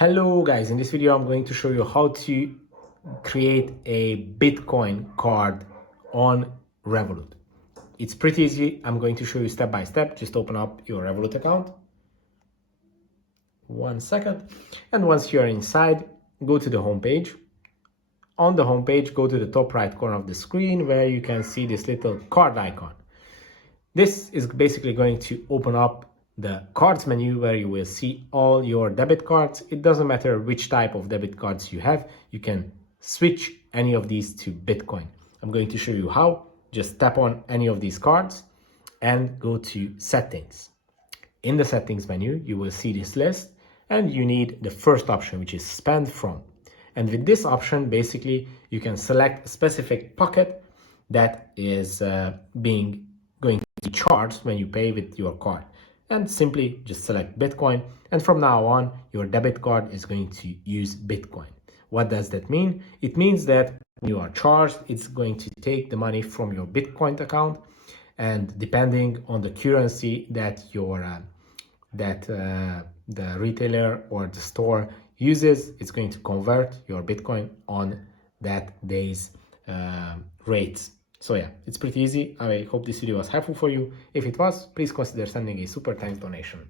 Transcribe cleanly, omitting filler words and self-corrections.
Hello guys, in this video I'm going to show you how to create a Bitcoin card on Revolut. It's pretty easy. I'm going to show you step by step. Just open up your Revolut account. 1 second. And once you're inside, go to the home page. On the home page, go to the top right corner of the screen where you can see this little card icon. This is basically going to open up the cards menu where you will see all your debit cards. It doesn't matter which type of debit cards you have. You can switch any of these to Bitcoin. I'm going to show you how. Just tap on any of these cards and go to settings. In the settings menu, you will see this list and you need the first option, which is spend from. And with this option, basically, you can select a specific pocket that is going to be charged when you pay with your card. And simply just select Bitcoin. And from now on, your debit card is going to use Bitcoin. What does that mean? It means that when you are charged, it's going to take the money from your Bitcoin account. And depending on the currency that the retailer or the store uses, it's going to convert your Bitcoin on that day's rates. So yeah, it's pretty easy. I hope this video was helpful for you. If it was, please consider sending a super thanks donation.